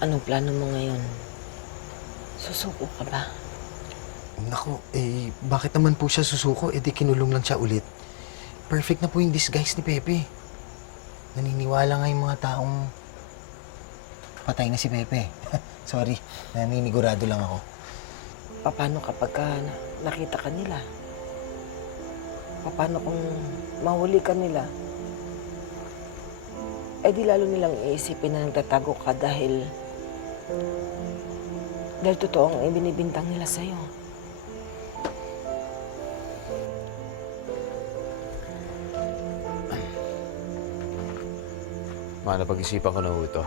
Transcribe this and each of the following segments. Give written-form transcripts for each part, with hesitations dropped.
Anong plano mo ngayon? Susuko ka ba? Naku, bakit naman po siya susuko? Di kinulong lang siya ulit. Perfect na po yung disguise ni Pepe. Naniniwala nga yung mga taong patay na si Pepe. Sorry, naninigurado lang ako. Paano kapag nakita ka nila? Paano kung mahuli ka nila? Di lalo nilang iisipin na nagtatago ka dahil totoo ang ibinibintang nila sa'yo. Napag-isipan ko na ho ito.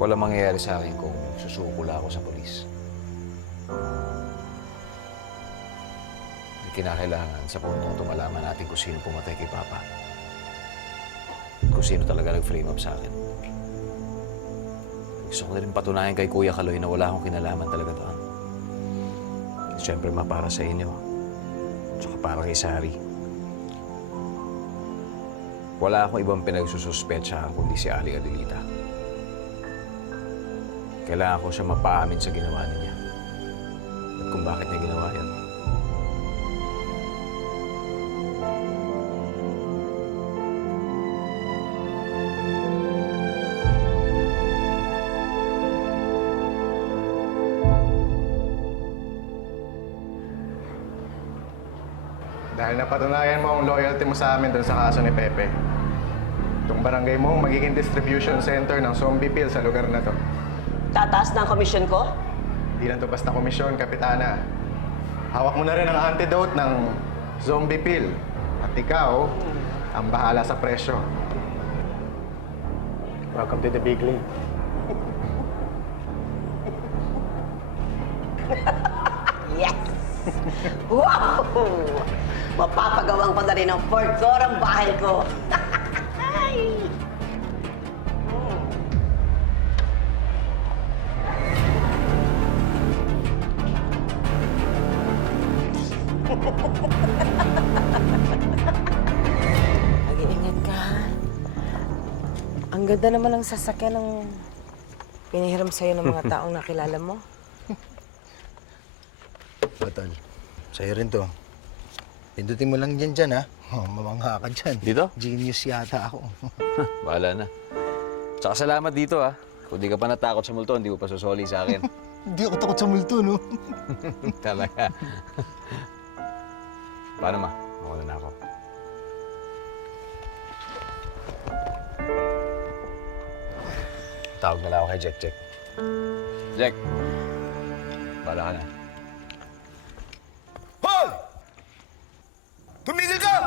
Walang mangyayari sa akin kung susukula ako sa polis. Kinakailangan sa puntong tumalaman natin kung sino pumatay kay Papa. Kung sino talaga nag-frame up sa akin. Gusto ko na rin patunayan kay Kuya Kaloy na wala akong kinalaman talaga doon. Siyempre, para sa inyo. Tsaka para kay Sari. Wala akong ibang pinagsususpetsahan kundi si Aling Adelita. Kailangan ko siya mapaamin sa ginawa niya. At kung bakit niya ginawa yan. Dahil napatunayan mo ang loyalty mo sa amin doon sa kaso ni Pepe. Itong barangay mo magiging distribution center ng zombie pill sa lugar na to. Tataas na ang komisyon ko? Hindi lang to basta komisyon, Kapitana. Hawak mo na rin ang antidote ng zombie pill. At ikaw, ang bahala sa presyo. Welcome to the big league. Yes! Wow! Mapapagawang ko na rin ang fourth floor ang bahay ko. Ay! Mag-iingat ka, ha? Ang ganda naman ng sasakyan ng pinahiram sa'yo ng mga taong nakilala mo. Batol, sa'yo rin to. Pindutin mo lang dyan, ha? Mamangha ka dyan. Dito? Genius yata ako. Bahala na. Tsaka salamat dito, ha. Kung di ka pa natakot sa multo, hindi mo pa susoli sa akin. Hindi ako takot sa multo, no? Talaga. Paano, ma? Mauna na ako. Tawag na lang ako kay Jack. Jack! Bahala ka na. Hoy! Tumigil ka!